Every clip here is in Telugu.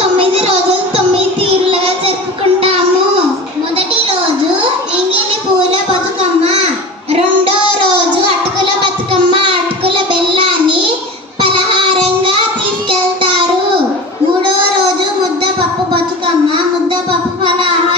తొమ్మిది రోజులు జరుపుకుంటాము. మొదటి రోజు ఎంగిలి పూల బతుకమ్మ రెండో రోజు అటుకుల బతుకమ్మ అటుకుల బెల్లాన్ని పలహారంగా తీసుకెళ్తారు. మూడో రోజు ముద్దపప్పు బతుకమ్మ ముద్దపప్పు పలహారం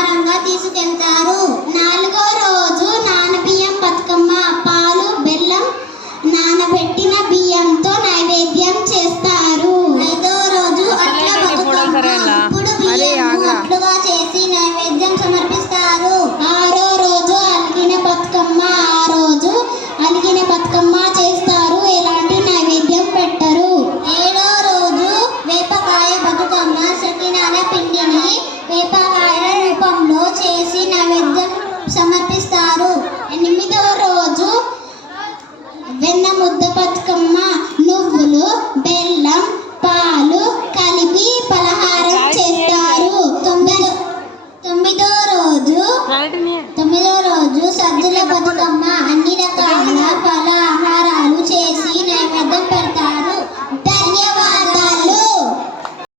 తొమ్మిదో రోజు సద్దుల బతుకమ్మ.